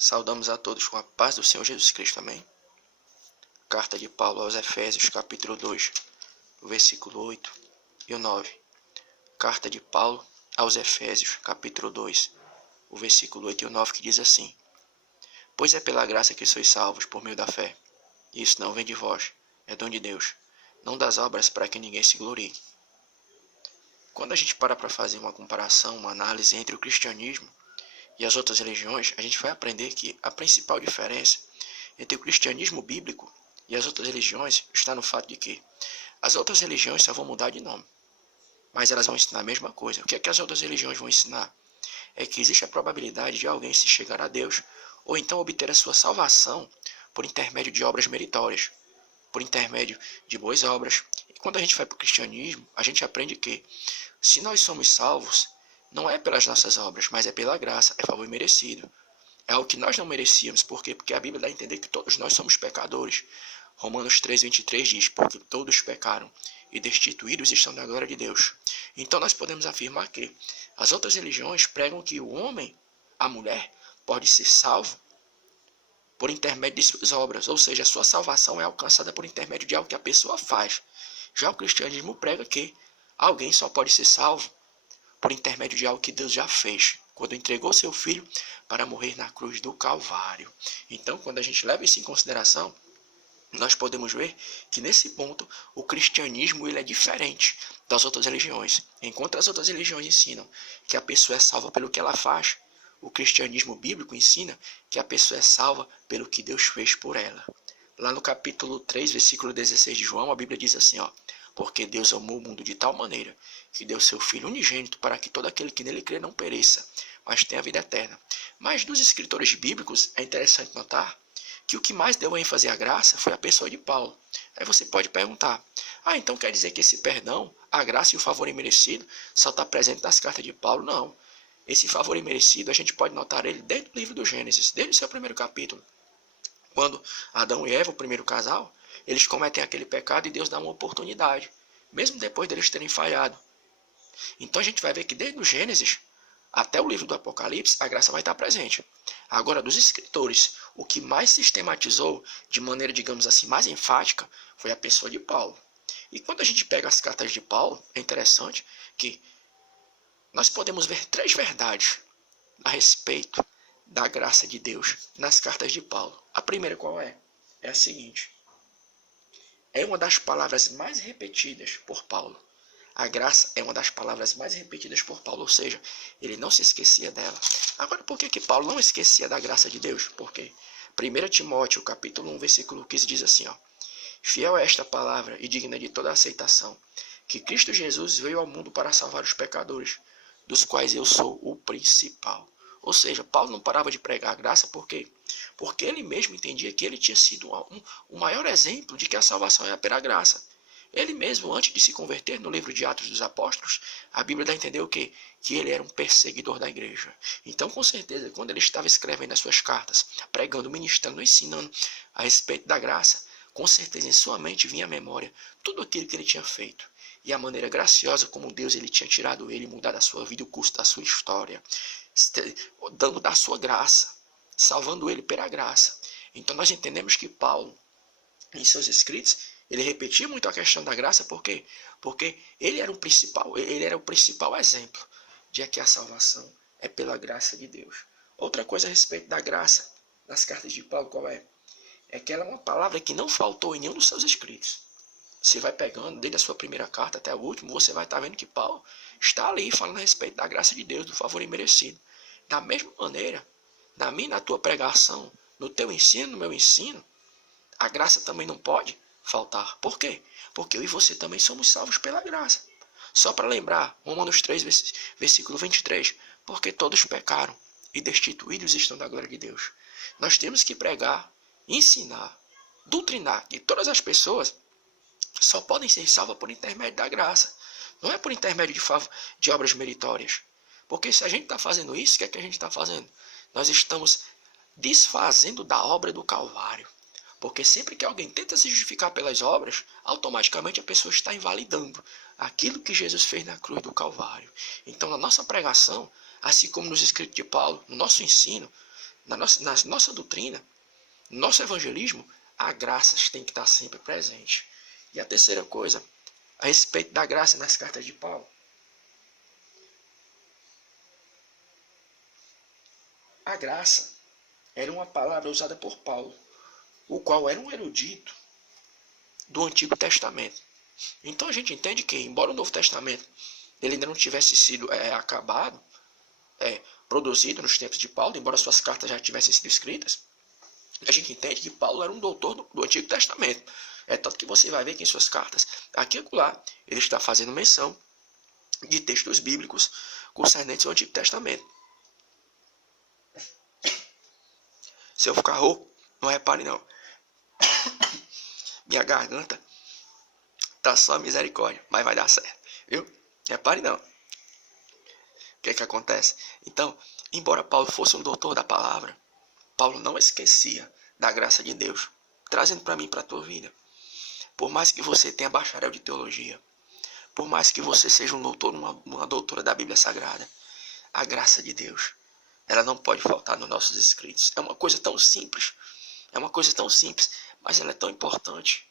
Saudamos a todos com a paz do Senhor Jesus Cristo, amém? Carta de Paulo aos Efésios, capítulo 2, versículo 8 e o 9. Carta de Paulo aos Efésios, capítulo 2, o versículo 8 e o 9, que diz assim: Pois é pela graça que sois salvos por meio da fé. E isso não vem de vós, é dom de Deus, não das obras para que ninguém se glorie. Quando a gente para fazer uma comparação, uma análise entre o cristianismo e as outras religiões, a gente vai aprender que a principal diferença entre o cristianismo bíblico e as outras religiões está no fato de que as outras religiões só vão mudar de nome, mas elas vão ensinar a mesma coisa. O que é que as outras religiões vão ensinar? É que existe a probabilidade de alguém se chegar a Deus ou então obter a sua salvação por intermédio de obras meritórias, por intermédio de boas obras. E quando a gente vai para o cristianismo, a gente aprende que se nós somos salvos, não é pelas nossas obras, mas é pela graça, é favor merecido. É algo que nós não merecíamos. Por quê? Porque a Bíblia dá a entender que todos nós somos pecadores. Romanos 3,23 diz: porque todos pecaram e destituídos estão da glória de Deus. Então nós podemos afirmar que as outras religiões pregam que o homem, a mulher, pode ser salvo por intermédio de suas obras, ou seja, a sua salvação é alcançada por intermédio de algo que a pessoa faz. Já o cristianismo prega que alguém só pode ser salvo por intermédio de algo que Deus já fez, quando entregou seu Filho para morrer na cruz do Calvário. Então, quando a gente leva isso em consideração, nós podemos ver que nesse ponto o cristianismo ele é diferente das outras religiões. Enquanto as outras religiões ensinam que a pessoa é salva pelo que ela faz, o cristianismo bíblico ensina que a pessoa é salva pelo que Deus fez por ela. Lá no capítulo 3, versículo 16 de João, a Bíblia diz assim, porque Deus amou o mundo de tal maneira que deu seu Filho unigênito para que todo aquele que nele crê não pereça, mas tenha a vida eterna. Mas dos escritores bíblicos é interessante notar que o que mais deu ênfase à graça foi a pessoa de Paulo. Aí você pode perguntar, então quer dizer que esse perdão, a graça e o favor imerecido só está presente nas cartas de Paulo? Não. Esse favor imerecido a gente pode notar ele desde o livro do Gênesis, desde o seu primeiro capítulo. Quando Adão e Eva, o primeiro casal, eles cometem aquele pecado e Deus dá uma oportunidade, mesmo depois deles terem falhado. Então a gente vai ver que desde o Gênesis até o livro do Apocalipse, a graça vai estar presente. Agora, dos escritores, o que mais sistematizou, de maneira, digamos assim, mais enfática, foi a pessoa de Paulo. E quando a gente pega as cartas de Paulo, é interessante que nós podemos ver três verdades a respeito da graça de Deus nas cartas de Paulo. A primeira qual é? É a seguinte: é uma das palavras mais repetidas por Paulo. A graça é uma das palavras mais repetidas por Paulo, ou seja, ele não se esquecia dela. Agora, por que Paulo não esquecia da graça de Deus? Porque 1 Timóteo, capítulo 1, versículo 15, diz assim, fiel é esta palavra e digna de toda aceitação, que Cristo Jesus veio ao mundo para salvar os pecadores, dos quais eu sou o principal. Ou seja, Paulo não parava de pregar a graça, por quê? Porque ele mesmo entendia que ele tinha sido o maior exemplo de que a salvação é pela graça. Ele mesmo, antes de se converter, no livro de Atos dos Apóstolos, a Bíblia dá a entender o quê? Que ele era um perseguidor da igreja. Então, com certeza, quando ele estava escrevendo as suas cartas, pregando, ministrando, ensinando a respeito da graça, com certeza em sua mente vinha à memória tudo aquilo que ele tinha feito. E a maneira graciosa como Deus ele tinha tirado ele, mudado a sua vida, o curso da sua história, dando da sua graça, salvando ele pela graça. Então nós entendemos que Paulo, em seus escritos, ele repetia muito a questão da graça, por quê? Porque ele era o principal exemplo de que a salvação é pela graça de Deus. Outra coisa a respeito da graça nas cartas de Paulo, qual é? É que ela é uma palavra que não faltou em nenhum dos seus escritos. Você vai pegando, desde a sua primeira carta até o último, você vai estar vendo que Paulo está ali falando a respeito da graça de Deus, do favor imerecido. Da mesma maneira, na minha e na tua pregação, no teu ensino, no meu ensino, a graça também não pode faltar. Por quê? Porque eu e você também somos salvos pela graça. Só para lembrar, Romanos 3, versículo 23, porque todos pecaram e destituídos estão da glória de Deus. Nós temos que pregar, ensinar, doutrinar que todas as pessoas só podem ser salvas por intermédio da graça. Não é por intermédio de obras meritórias. Porque se a gente está fazendo isso, o que é que a gente está fazendo? Nós estamos desfazendo da obra do Calvário. Porque sempre que alguém tenta se justificar pelas obras, automaticamente a pessoa está invalidando aquilo que Jesus fez na cruz do Calvário. Então, na nossa pregação, assim como nos escritos de Paulo, no nosso ensino, na nossa doutrina, no nosso evangelismo, a graça tem que estar sempre presente. E a terceira coisa, a respeito da graça nas cartas de Paulo. A graça era uma palavra usada por Paulo, o qual era um erudito do Antigo Testamento. Então a gente entende que, embora o Novo Testamento ele ainda não tivesse sido acabado, produzido nos tempos de Paulo, embora suas cartas já tivessem sido escritas, a gente entende que Paulo era um doutor do Antigo Testamento. Tanto que você vai ver que em suas cartas, aqui e acolá, ele está fazendo menção de textos bíblicos concernentes ao Antigo Testamento. Se eu ficar rouco, não repare não. Minha garganta tá só misericórdia, mas vai dar certo, viu? Repare não. O que é que acontece? Então, embora Paulo fosse um doutor da palavra, Paulo não esquecia da graça de Deus, trazendo para mim e para a tua vida. Por mais que você tenha bacharel de teologia, por mais que você seja um doutor, uma doutora da Bíblia Sagrada, a graça de Deus, ela não pode faltar nos nossos escritos. É uma coisa tão simples, mas ela é tão importante,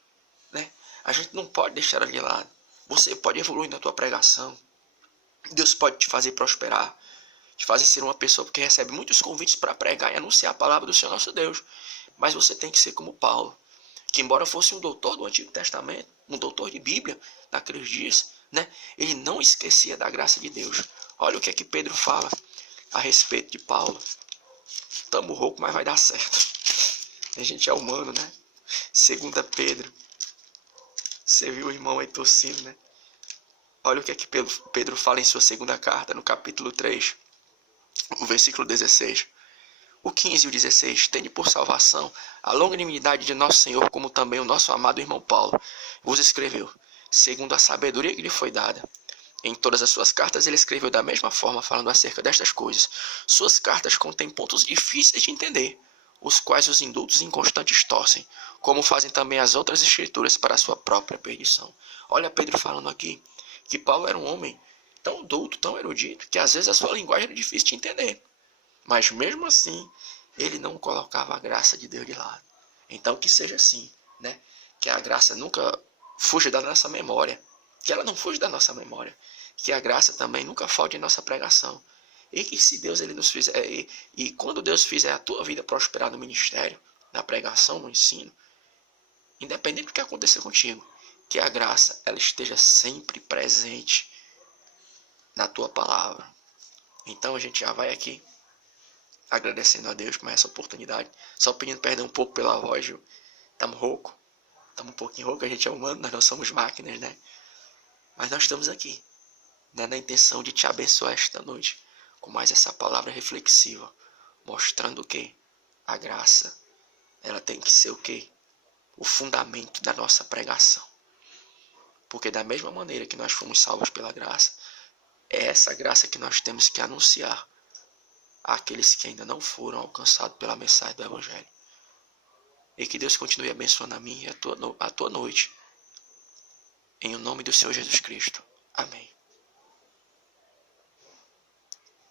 né? A gente não pode deixar ela de lado. Você pode evoluir na tua pregação. Deus pode te fazer prosperar, te fazer ser uma pessoa porque recebe muitos convites para pregar e anunciar a palavra do Senhor nosso Deus. Mas você tem que ser como Paulo, que embora fosse um doutor do Antigo Testamento, um doutor de Bíblia naqueles dias, né, ele não esquecia da graça de Deus. Olha o que é que Pedro fala a respeito de Paulo. Tamo rouco, mas vai dar certo. A gente é humano, né? 2 Pedro. Você viu o irmão aí tossindo, né? Olha o que é que Pedro fala em sua segunda carta, no capítulo 3, o versículo 16. O 15 e o 16, tende por salvação a longanimidade de nosso Senhor, como também o nosso amado irmão Paulo vos escreveu, segundo a sabedoria que lhe foi dada. Em todas as suas cartas ele escreveu da mesma forma, falando acerca destas coisas. Suas cartas contêm pontos difíceis de entender, os quais os indultos inconstantes torcem, como fazem também as outras escrituras para a sua própria perdição. Olha Pedro falando aqui que Paulo era um homem tão douto, tão erudito, que às vezes a sua linguagem era difícil de entender. Mas mesmo assim, ele não colocava a graça de Deus de lado. Então que seja assim, né? Que a graça nunca fuja da nossa memória. Que ela não fuja da nossa memória. Que a graça também nunca falte em nossa pregação. E que se Deus ele nos fizer, e quando Deus fizer a tua vida prosperar no ministério, na pregação, no ensino, independente do que aconteça contigo, que a graça ela esteja sempre presente na tua palavra. Então a gente já vai aqui agradecendo a Deus por essa oportunidade, só pedindo perdão um pouco pela voz, viu? Estamos rouco, estamos um pouquinho rouco, a gente é humano, nós não somos máquinas, né? Mas nós estamos aqui, né, na intenção de te abençoar esta noite, com mais essa palavra reflexiva, mostrando que a graça, ela tem que ser o quê? O fundamento da nossa pregação. Porque da mesma maneira que nós fomos salvos pela graça, é essa graça que nós temos que anunciar àqueles que ainda não foram alcançados pela mensagem do Evangelho. E que Deus continue abençoando a mim e a tua noite. Em o nome do Senhor Jesus Cristo. Amém.